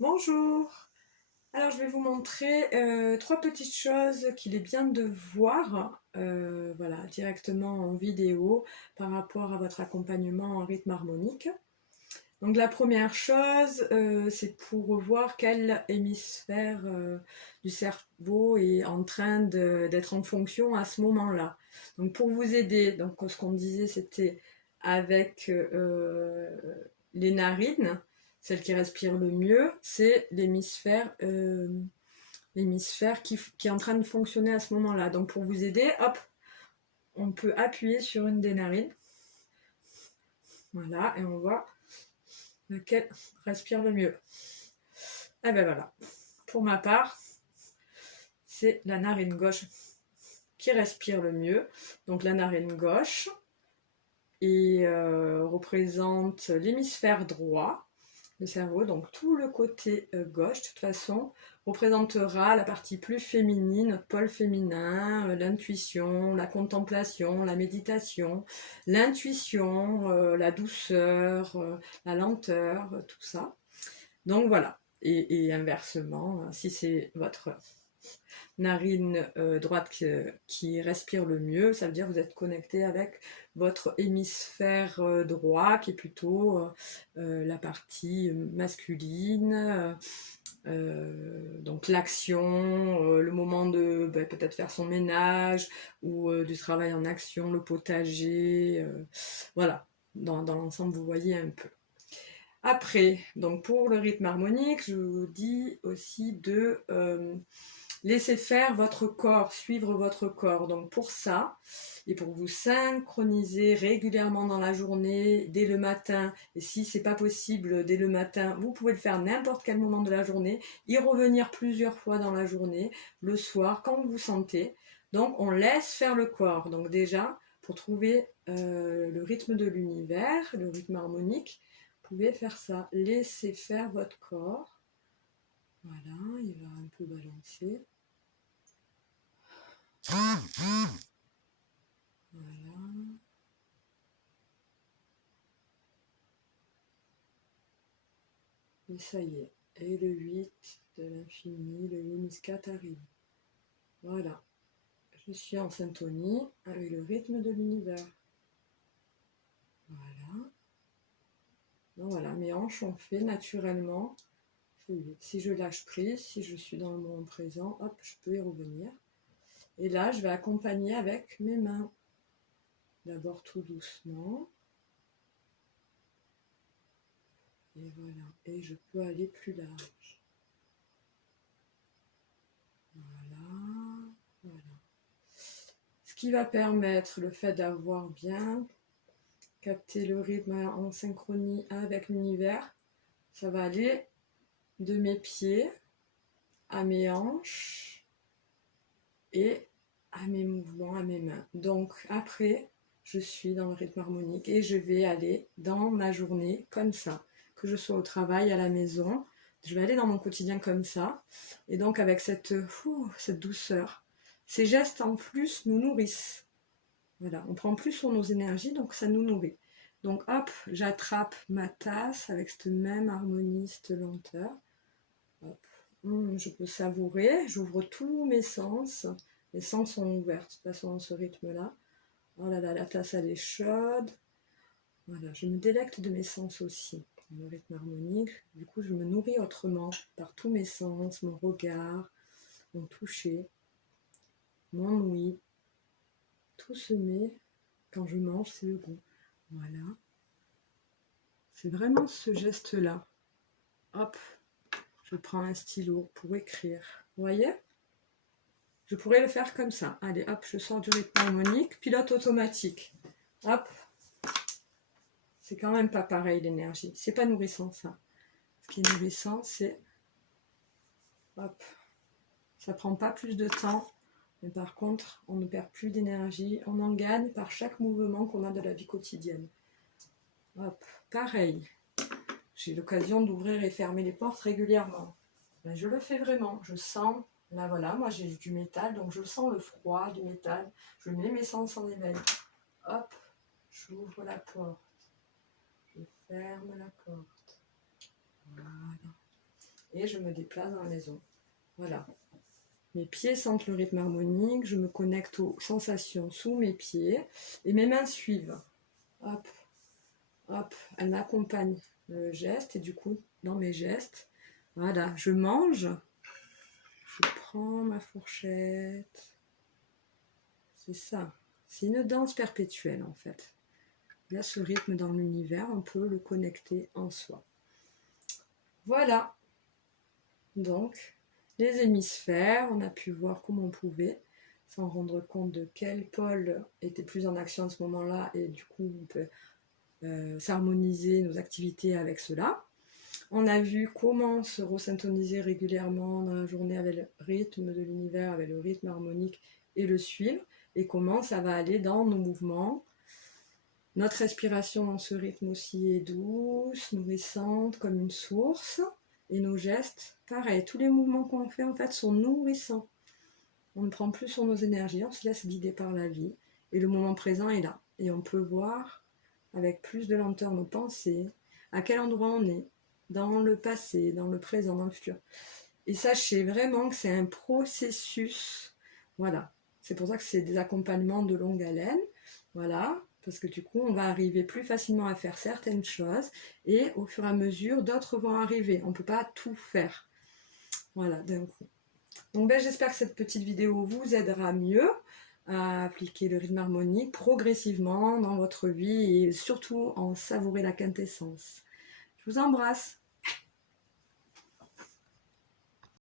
Bonjour. Alors je vais vous montrer trois petites choses qu'il est bien de voir voilà, directement en vidéo par rapport à votre accompagnement en rythme harmonique. Donc la première chose, c'est pour voir quel hémisphère du cerveau est en train d'être en fonction à ce moment-là. Donc pour vous aider, donc ce qu'on disait c'était avec les narines, celle qui respire le mieux, c'est l'hémisphère qui est en train de fonctionner à ce moment-là. Donc pour vous aider, hop, on peut appuyer sur une des narines. Voilà, et on voit laquelle respire le mieux. Et ben voilà, pour ma part, c'est la narine gauche qui respire le mieux. Donc la narine gauche représente l'hémisphère droit, le cerveau, donc tout le côté gauche, de toute façon, représentera la partie plus féminine, notre pôle féminin, l'intuition, la contemplation, la méditation, l'intuition, la douceur, la lenteur, tout ça. Donc voilà. Et inversement, si c'est votre narine droite qui respire le mieux, ça veut dire que vous êtes connecté avec votre hémisphère droit qui est plutôt la partie masculine, donc l'action, le moment de peut-être faire son ménage ou du travail en action, le potager, voilà, dans l'ensemble vous voyez un peu. Après, donc pour le rythme harmonique, je vous dis aussi de laisser faire votre corps, suivre votre corps. Donc pour ça, et pour vous synchroniser régulièrement dans la journée, dès le matin, et si c'est pas possible dès le matin, vous pouvez le faire n'importe quel moment de la journée, y revenir plusieurs fois dans la journée, le soir, quand vous vous sentez. Donc on laisse faire le corps. Donc déjà, pour trouver le rythme de l'univers, le rythme harmonique, vous pouvez faire ça. Laissez faire votre corps. Voilà, il va un peu balancer. Voilà. Et ça y est. Et le 8 de l'infini, le Yuniskat arrive. Voilà. Je suis en syntonie avec le rythme de l'univers. Voilà. Donc voilà, mes hanches ont fait naturellement. Si je lâche prise, si je suis dans le moment présent, hop, je peux y revenir. Et là, je vais accompagner avec mes mains. D'abord tout doucement. Et voilà. Et je peux aller plus large. Voilà. Voilà. Ce qui va permettre le fait d'avoir bien capté le rythme en synchronie avec l'univers, ça va aller de mes pieds à mes hanches et à mes mouvements, à mes mains. Donc après, je suis dans le rythme harmonique et je vais aller dans ma journée comme ça, que je sois au travail, à la maison, je vais aller dans mon quotidien comme ça, et donc avec cette douceur. Ces gestes en plus nous nourrissent. Voilà, on prend plus sur nos énergies, donc ça nous nourrit. Donc hop, j'attrape ma tasse avec cette même harmonie, cette lenteur. Hop. Je peux savourer, j'ouvre tous mes sens. Les sens sont ouverts de toute façon dans ce rythme-là. Oh là là, la tasse elle est chaude. Voilà, je me délecte de mes sens aussi. Dans le rythme harmonique, du coup je me nourris autrement par tous mes sens, mon regard, mon toucher, mon ouïe. Tout se met, quand je mange, c'est le goût. Voilà. C'est vraiment ce geste-là. Hop, je prends un stylo pour écrire. Vous voyez? Je pourrais le faire comme ça. Allez, hop, je sors du rythme harmonique. Pilote automatique. Hop. C'est quand même pas pareil l'énergie. C'est pas nourrissant ça. Ce qui est nourrissant, c'est... Hop. Ça prend pas plus de temps. Mais par contre, on ne perd plus d'énergie. On en gagne par chaque mouvement qu'on a de la vie quotidienne. Hop. Pareil. J'ai l'occasion d'ouvrir et fermer les portes régulièrement. Ben, je le fais vraiment. Je sens... Là voilà, moi j'ai du métal, donc je sens le froid du métal. Je mets mes sens en éveil. Hop, j'ouvre la porte. Je ferme la porte. Voilà. et je me déplace dans la maison. Voilà. Mes pieds sentent le rythme harmonique, je me connecte aux sensations sous mes pieds et mes mains suivent. Hop, hop, elles m'accompagnent le geste et du coup, dans mes gestes, voilà, je mange, je prends ma fourchette. C'est ça, c'est une danse perpétuelle en fait. Il y a ce rythme dans l'univers, on peut le connecter en soi. Voilà, donc les hémisphères, on a pu voir comment on pouvait s'en rendre compte de quel pôle était plus en action à ce moment-là et du coup on peut s'harmoniser nos activités avec cela. On a vu comment se resyntoniser régulièrement dans la journée avec le rythme de l'univers, avec le rythme harmonique et le suivre, et comment ça va aller dans nos mouvements. Notre respiration dans ce rythme aussi est douce, nourrissante comme une source, et nos gestes, pareil, tous les mouvements qu'on fait en fait sont nourrissants. On ne prend plus sur nos énergies, on se laisse guider par la vie, et le moment présent est là. Et on peut voir avec plus de lenteur nos pensées, à quel endroit on est, dans le passé, dans le présent, dans le futur. Et sachez vraiment que c'est un processus, voilà. C'est pour ça que c'est des accompagnements de longue haleine, voilà, parce que du coup, on va arriver plus facilement à faire certaines choses, et au fur et à mesure, d'autres vont arriver. On ne peut pas tout faire, voilà, d'un coup. Donc j'espère que cette petite vidéo vous aidera mieux à appliquer le rythme harmonique progressivement dans votre vie et surtout en savourer la quintessence. Je vous embrasse.